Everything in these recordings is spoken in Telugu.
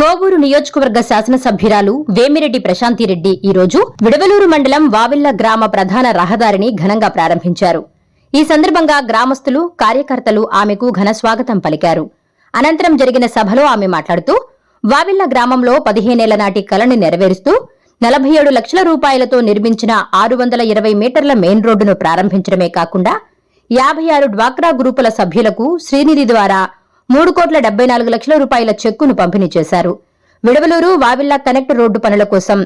కోవూరు నియోజకవర్గ శాసనసభ్యురాలు వేమిరెడ్డి ప్రశాంతిరెడ్డి ఈరోజు విడవలూరు మండలం వావిళ్ల గ్రామ ప్రధాన రహదారిని ఘనంగా ప్రారంభించారు. ఈ సందర్భంగా గ్రామస్తులు, కార్యకర్తలు ఆమెకు ఘన స్వాగతం పలికారు. అనంతరం జరిగిన సభలో ఆమె మాట్లాడుతూ వావిళ్ల గ్రామంలో 15 ఏళ్ల నాటి కలను నెరవేరుస్తూ 47 లక్షల రూపాయలతో నిర్మించిన 620 మీటర్ల మెయిన్ రోడ్డును ప్రారంభించడమే కాకుండా 56 డ్వాక్రా గ్రూపుల సభ్యులకు శ్రీనిధి ద్వారా 3,74 లక్షల రూపాయల చెక్కును పంపిణీ చేశారు. విడవలూరు వావిళ్ల కనెక్ట్ రోడ్డు పనుల కోసం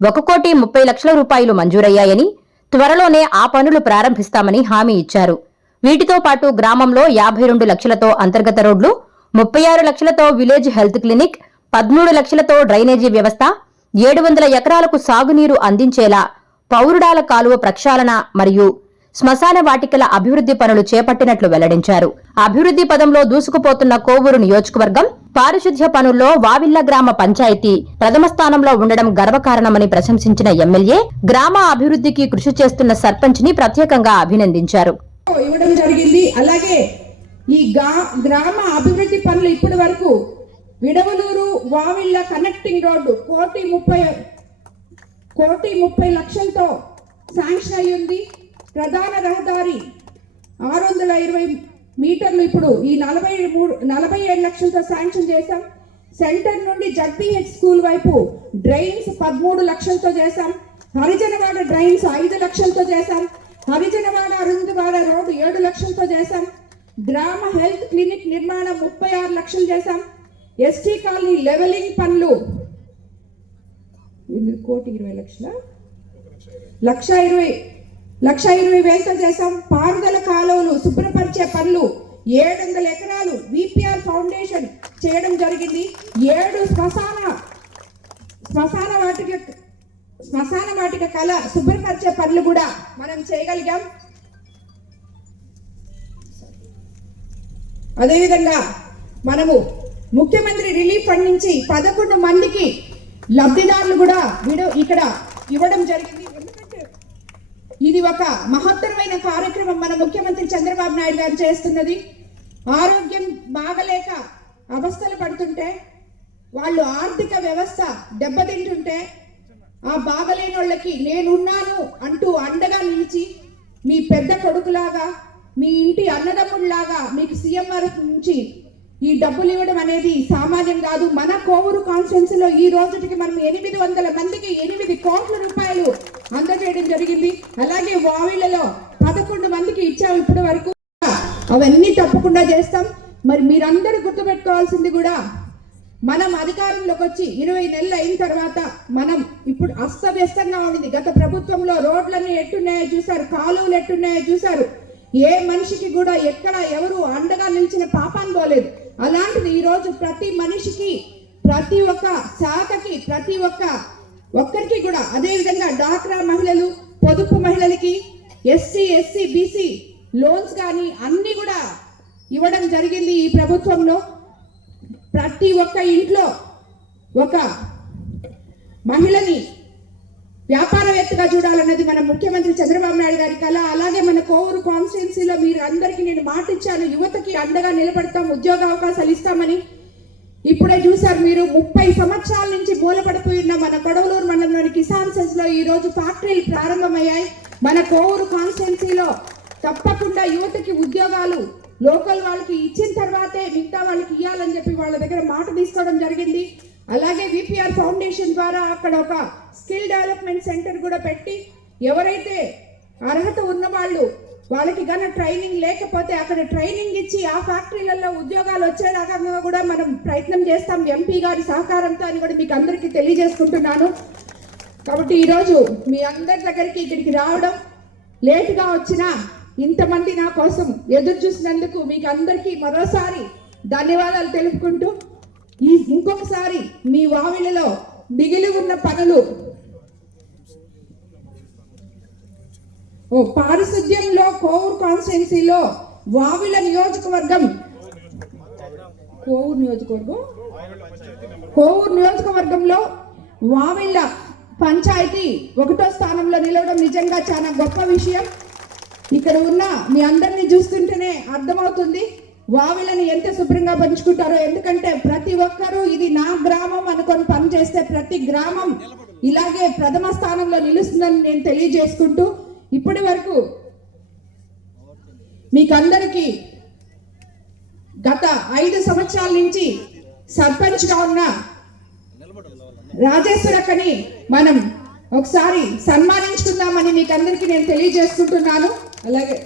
1,30 లక్షల రూపాయలు మంజూరయ్యాయని, త్వరలోనే ఆ పనులు ప్రారంభిస్తామని హామీ ఇచ్చారు. వీటితో పాటు గ్రామంలో 52 లక్షలతో అంతర్గత రోడ్లు, 36 లక్షలతో విలేజ్ హెల్త్ క్లినిక్, 13 లక్షలతో డ్రైనేజీ వ్యవస్థ, 700 ఎకరాలకు సాగునీరు అందించేలా పౌరుడాల కాలువ ప్రక్షాళన మరియు శ్మశాన వాటికల అభివృద్ధి పనులు చేపట్టినట్లు వెల్లడించారు. అభివృద్ధి పదంలో దూసుకుపోతున్న కోవూరు నియోజకవర్గం పారిశుధ్య పనుల్లో వావిళ్ల గ్రామ పంచాయతీ ప్రథమ స్థానంలో ఉండడం గర్వకారణమని ప్రశంసించిన ఎమ్మెల్యే గ్రామ అభివృద్ధికి కృషి చేస్తున్న సర్పంచ్ ని ప్రత్యేకంగా అభినందించారు. ఇవ్వడం జరిగింది. అలాగే ఈ గ్రామ అభివృద్ధి పనులు ఇప్పటి వరకు విడవలూరు వావిళ్ల కనెక్టింగ్ రోడ్డు 1,30 లక్షలతో శాంక్షన్ అయ్యింది. ప్రధాన రహదారి 620 మీటర్లు ఇప్పుడు ఈ 47 లక్షలతో శాంక్షన్ చేశాం. సెంటర్ నుండి జడ్పీహెచ్ స్కూల్ వైపు డ్రైన్స్ 13 లక్షలతో చేశాం. హరిజనవాడ డ్రైన్స్ 5 లక్షలతో చేశాం. హరిజనవాడ అరుంధవాడ రోడ్డు 7 లక్షలతో చేశాం. గ్రామ హెల్త్ క్లినిక్ నిర్మాణం 36 లక్షలు చేశాం. ఎస్టీ కాలనీ లెవెలింగ్ పనులు 1,20 లక్షల 1,20,000తో చేశాం. పారుదల కాలువలు శుభ్రపరిచే పనులు 700 ఎకరాలు విపిఆర్ ఫౌండేషన్ చేయడం జరిగింది. 7 శ్మశాన వాటిక కళ శుభ్రపరిచే పనులు కూడా మనం చేయగలిగాం. అదేవిధంగా మనము ముఖ్యమంత్రి రిలీఫ్ ఫండ్ నుంచి 11 మందికి లబ్ధిదారులు కూడా ఇక్కడ ఇవ్వడం జరిగింది. ఎందుకంటే ఇది ఒక మహత్తరమైన కార్యక్రమం మన ముఖ్యమంత్రి చంద్రబాబు నాయుడు గారు చేస్తున్నది. ఆరోగ్యం బాగలేక అవస్థలు పడుతుంటే, వాళ్ళు ఆర్థిక వ్యవస్థ దెబ్బతింటుంటే, ఆ బాగలేని వాళ్ళకి నేనున్నాను అంటూ అండగా నిలిచి మీ పెద్ద కొడుకులాగా, మీ ఇంటి అన్నదమ్ముళ్లాగా మీకు సీఎంఆర్ నుంచి ఈ డబ్బులు ఇవ్వడం అనేది సామాన్యం కాదు. మన కోవూరు కాన్స్టిట్యున్సీలో ఈ రోజుకి మనం 800 మందికి 8 కోట్ల రూపాయలు అందజేయడం జరిగింది. అలాగే వావిళ్లలో 11 మందికి ఇచ్చాం ఇప్పటి వరకు. అవన్నీ తప్పకుండా చేస్తాం. మరి మీరందరూ గుర్తుపెట్టుకోవాల్సింది కూడా, మనం అధికారంలోకి వచ్చి 20 నెలలు అయిన తర్వాత మనం ఇప్పుడు అస్తవ్యస్తంగా ఉంది. గత ప్రభుత్వంలో రోడ్లన్నీ ఎట్టున్నాయో చూశారు, కాలువలు ఎట్టున్నాయో చూశారు. ఏ మనిషికి కూడా ఎక్కడ ఎవరు అండగా నిలిచిన పాపాన్ని పోలేదు. అలాంటిది ఈరోజు ప్రతి మనిషికి, ప్రతి ఒక్క శాఖకి, ప్రతి ఒక్కరికి కూడా, అదేవిధంగా డాక్రా మహిళలు, పొదుపు మహిళలకి, ఎస్సీ బీసీ లోన్స్ కానీ అన్ని కూడా ఇవ్వడం జరిగింది. ఈ ప్రభుత్వంలో ప్రతి ఒక్క ఇంట్లో ఒక మహిళని వ్యాపారవేత్తగా చూడాలన్నది మన ముఖ్యమంత్రి చంద్రబాబు నాయుడు గారి కళ. అలాగే మన కోవూరు కాన్స్టిట్యున్సీలో మీరు అందరికీ నేను మాట ఇచ్చాను, యువతకి అండగా నిలబడతాం, ఉద్యోగ అవకాశాలు ఇస్తామని. ఇప్పుడే చూసారు మీరు, 30 సంవత్సరాల నుంచి మూలపడిపోయిన మన కొడవలూరు మండలంలోని కిసాన్ సెజ్ లో ఈ రోజు ఫ్యాక్టరీలు ప్రారంభమయ్యాయి. మన కోవూరు కాన్స్టిట్యున్సీలో తప్పకుండా యువతకి ఉద్యోగాలు లోకల్ వాళ్ళకి ఇచ్చిన తర్వాతే మిగతా వాళ్ళకి ఇవ్వాలని చెప్పి వాళ్ళ దగ్గర మాట తీసుకోవడం జరిగింది. అలాగే విపిఆర్ ఫౌండేషన్ ద్వారా అక్కడ ఒక స్కిల్ డెవలప్మెంట్ సెంటర్ కూడా పెట్టి, ఎవరైతే అర్హత ఉన్న వాళ్ళకి గన ట్రైనింగ్ లేకపోతే అక్కడ ట్రైనింగ్ ఇచ్చి ఆ ఫ్యాక్టరీలలో ఉద్యోగాలు వచ్చేలాగా కూడా మనం ప్రయత్నం చేస్తాం ఎంపీ గారి సహకారంతో అని కూడా మీకు అందరికీ తెలియజేసుకుంటున్నాను. కాబట్టి ఈరోజు మీ అందరి దగ్గరికి ఇక్కడికి రావడం, లేటుగా వచ్చినా ఇంతమంది నా కోసం ఎదురు చూసినందుకు మీకు అందరికీ మరోసారి ధన్యవాదాలు తెలుపుకుంటూ, ఇంకొకసారి మీ వావిళ్లలో మిగిలి ఉన్న పనులు పారిశుద్ధ్యంలో కోవూరు కాన్స్టిట్యున్సీలో వావిళ్ల కోవూరు నియోజకవర్గంలో వావిళ్ల పంచాయతీ 1వ స్థానంలో నిలవడం నిజంగా చాలా గొప్ప విషయం. ఇక్కడ ఉన్న మీ అందరినీ చూస్తుంటేనే అర్థమవుతుంది వావిళ్ళని ఎంత శుభ్రంగా పంచుకుంటారో. ఎందుకంటే ప్రతి ఒక్కరూ ఇది నా గ్రామం నమ్ముకొని పని చేస్తే ప్రతి గ్రామం ఇలాగే ప్రథమ స్థానంలో నిలుస్తుందని నేను తెలియజేసుకుంటూ ఇప్పటి వరకు మీకందరికీ గత 5 సంవత్సరాల నుంచి సర్పంచ్గా ఉన్న రాజేశ్వరక్కని మనం ఒకసారి సన్మానించుకుందామని మీకు అందరికీ నేను తెలియజేసుకుంటున్నాను. అలాగే